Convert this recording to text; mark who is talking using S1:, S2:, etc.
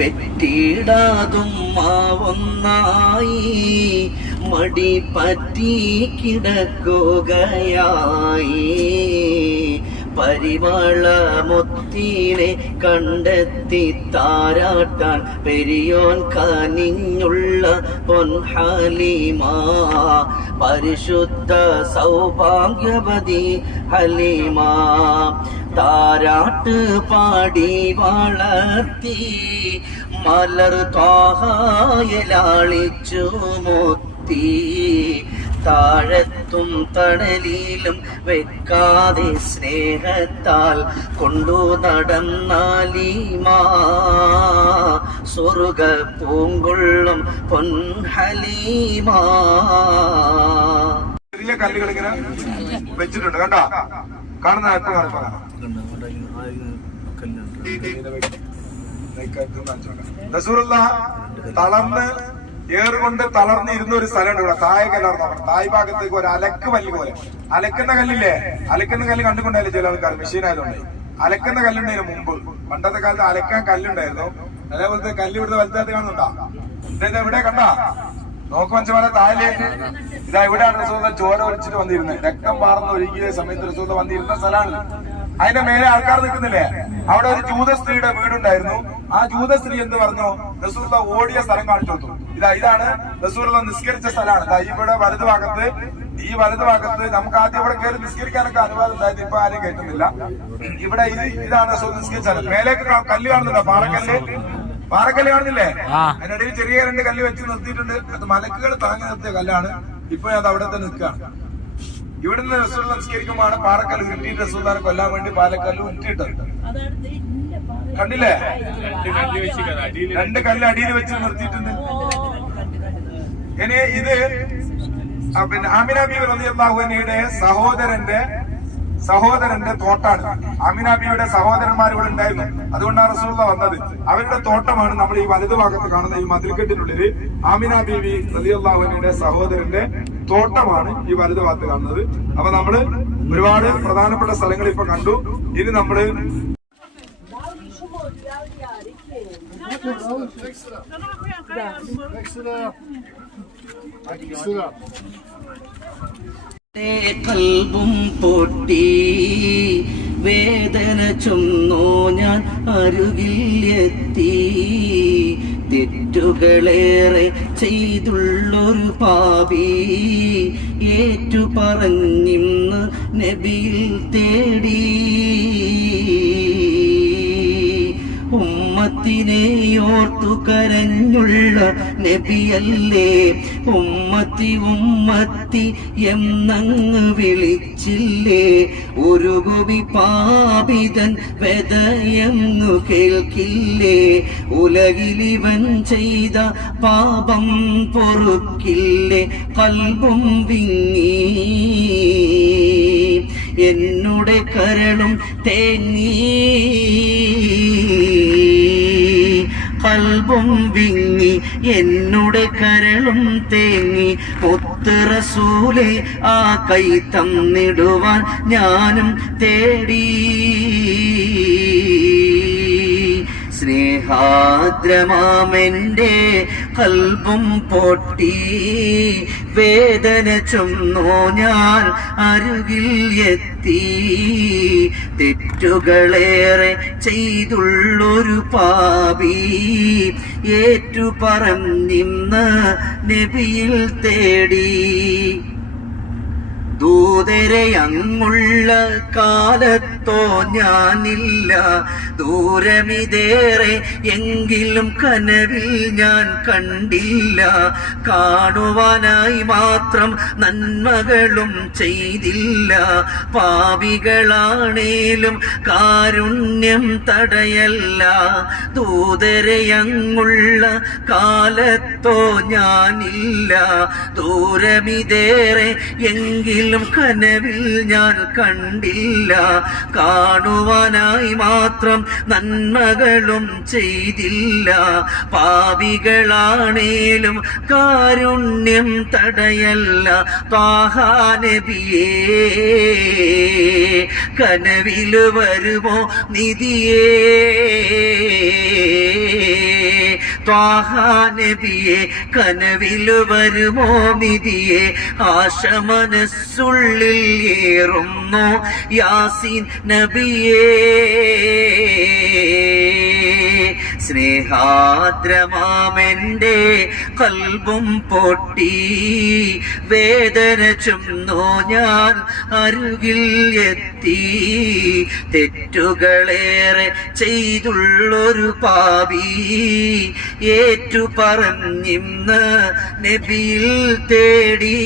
S1: പെറ്റിടാതും മാവൊന്നായി. മടി പറ്റി കിടക്കുകയായി. പരിമളമൊത്തിനെ കണ്ടെത്തി താരാട്ടാൻ പെരിയോൻ കനിഞ്ഞുള്ള പൊൻഹലിമ. പരിശുദ്ധ സൗഭാഗ്യവതി ഹലിമ. താരാട്ട് പാടി വളർത്തി മലർ ത്വാഹായലാളിച്ചു മുത്തി. താഴത്തും തണലിലും വെക്കാതെ സ്നേഹത്താൽ കൊണ്ടു നടന്നാലിമാ സ്വർഗ പൂങ്കുള്ളം പൊൻഹലീമാ
S2: ചെറിയ കല്ലുകൾ ഇങ്ങനെ വെച്ചിട്ടുണ്ട് കണ്ടോ കാണുന്ന ഇപ്പൊ കാണുമ്പോ കാണാം റസൂലുള്ള തളർന്ന് ഏറുകൊണ്ട് തളർന്നിരുന്ന ഒരു സ്ഥലമുണ്ട് ഇവിടെ. താഴെ കല്ലാർന്ന് തായ് ഭാഗത്തേക്ക് ഒരു അലക്ക് പല്ല് പോലെ. അലക്കുന്ന കല്ലില്ലേ? അലക്കുന്ന കല്ല് കണ്ടുകൊണ്ടല്ലേ ചില ആൾക്കാർ മെഷീൻ ആയതുകൊണ്ട്. അലക്കുന്ന കല്ലുണ്ടായിരുന്നു മുമ്പ്. പണ്ടത്തെ കാലത്ത് അലക്കാൻ കല്ലുണ്ടായിരുന്നു. അതേപോലത്തെ കല്ല് ഇവിടുത്തെ വലുതായിട്ട് കാണുന്നുണ്ടാ? എന്താ ഇവിടെ കണ്ടാ? നോക്ക് മനസ്സിലാ താഴെ ഇതാ ഇവിടെയാണ് റസൂല ചോര ഒലിച്ചിട്ട് വന്നിരുന്നത്. രക്തം പാർന്ന് ഒഴുകിയ സമയത്ത് റസൂല വന്നിരുന്ന സ്ഥലമാണ്. അതിന്റെ മേലെ ആൾക്കാർ നിൽക്കുന്നില്ലേ? അവിടെ ഒരു ജൂത സ്ത്രീയുടെ വീടുണ്ടായിരുന്നു. ആ ജൂത സ്ത്രീ എന്ന് പറഞ്ഞു? റസൂല ഓടിയ സ്ഥലം കാണിച്ചു കൊടുത്തു. ഇതാ ഇതാണ് റസൂല നിസ്കരിച്ച സ്ഥലമാണ്. ഇതാ ഇവിടെ വലതു ഭാഗത്ത് ഈ വലതു ഭാഗത്ത് നമുക്ക് ആദ്യം ഇവിടെ കയറി നിസ്കരിക്കാനൊക്കെ അനുവാദം ഉണ്ടായിരുന്നു. ഇപ്പൊ ആരും കേട്ടുന്നില്ല ഇവിടെ ഇത് ഇതാണ് റസൂൽ നിസ്കരിച്ച സ്ഥലം. മേലേക്ക് കല്ല് കാണുന്നുണ്ടോ? പാറക്കല്ല്? പാറക്കല്ല് കാണുന്നില്ലേ അതിനിടയിൽ ചെറിയ രണ്ട് കല്ല് വെച്ച് നിർത്തിയിട്ടുണ്ട്. അത് മലക്കുകൾ താങ്ങി നിർത്തിയ കല്ലാണ്. ഇപ്പൊ അത് അവിടെ തന്നെ നിൽക്കുകയാണ്. ഇവിടുന്ന് റസൂൽ സംസ്കരിക്കുമ്പോഴാണ് പാറക്കല്ല് കിട്ടിയിട്ട് റസൂലിനെ കൊല്ലാൻ വേണ്ടി പാലക്കല്ല് ഉരുട്ടിയിട്ടത്. കണ്ടില്ലേ? രണ്ട് കല്ല് അടിയിൽ വെച്ച് നിർത്തിയിട്ടുണ്ട്. ഇനി ഇത് പിന്നെ ആമിന ബീവി അൻഹയുടെ സഹോദരന്റെ സഹോദരന്റെ തോട്ടാണ്. അമിനാബിയുടെ സഹോദരന്മാർ ഉണ്ടായിരുന്നു അതുകൊണ്ടാണ് റസൂള്ള വന്നത്. അവരുടെ തോട്ടമാണ് നമ്മൾ ഈ വലതു ഭാഗത്ത് കാണുന്ന ഈ മതിൽക്കെട്ടിനുള്ളിൽ ആമിന ബീവി റളിയല്ലാഹുവിന്റെ സഹോദരന്റെ തോട്ടമാണ് ഈ വലതു ഭാഗത്ത് കാണുന്നത്. അപ്പൊ നമ്മൾ ഒരുപാട് പ്രധാനപ്പെട്ട സ്ഥലങ്ങൾ ഇപ്പൊ കണ്ടു. ഇനി
S1: നമ്മൾ കൽബും പൊട്ടി. വേദന ചൊന്നോ ഞാൻ അരുകിൽ എത്തി തെറ്റുകളേറെ ചെയ്തുള്ളൊരു പാപി. ഏറ്റു പറഞ്ഞിന്ന് നബിയിൽ തേടി. ഉമ്മത്തിനെ ഓർത്തു കരഞ്ഞുള്ള നബിയല്ലേ? ഉമ്മത്തി ഉമ്മത്തി എന്നങ്ങ് വിളിച്ചില്ലേ? ഒരു ഗോപി പാപിതൻ വെതയങ്ങു കേൾക്കില്ലേ? ഉലകിലിവൻ ചെയ്ത പാപം പൊറുക്കില്ലേ? കൽബും വിങ്ങി. എന്നുടെ കരളും തേങ്ങി. കൽബും വിങ്ങി എന്നുടെ കരളും തേങ്ങി. ഒത്ത് റസൂലെ ആ കൈ തന്നിടുവാൻ ഞാനും തേടി. സ്നേഹാദ്രമാമെന്റെ കൽബും പൊട്ടി. വേദന ചൊന്നോ ഞാൻ അരുകിൽ എത്തി. തെറ്റുകളേറെ ചെയ്തുള്ളൊരു പാപി. ഏറ്റു പറഞ്ഞിന്ന് നബിയിൽ തേടി. ദൂതരെ അങ്ങുള്ള കാലത്തോ ഞാനില്ല. ദൂരമിതേറെ എങ്കിലും കനവിൽ ഞാൻ കണ്ടില്ല. കാണുവാനായി മാത്രം നന്മകളും ചെയ്തില്ല. പാവികളാണേലും കാരുണ്യം തടയല്ല. ദൂതരെ അങ്ങുള്ള കാലത്തോ ഞാനില്ല. ദൂരമിതേറെ എങ്കിലും കനവിൽ ഞാൻ കണ്ടില്ല. കാണുവാനായി മാത്രം നന്മകളും ചെയ്തില്ല. പാപികളാണേലും കാരുണ്യം തടയല്ല. താഹാനബിയേ കനവിൽ വരുമോ നിധിയേ? നബിയെ കനവിൽ വരുമോ നിധിയെ ആശ മനസ്സുള്ളിൽ ഏറുന്നു യാസീൻ നബിയേ. സ്നേഹാദ്രമാമെന്റെ കൽബും പൊട്ടി. വേദന ചുമന്നോ ഞാൻ അരുകിൽ എത്തി. തെറ്റുകളേറെ ചെയ്തുള്ളൊരു പാപി. ഏറ്റു പറഞ്ഞിന്ന് നബിയിൽ തേടി.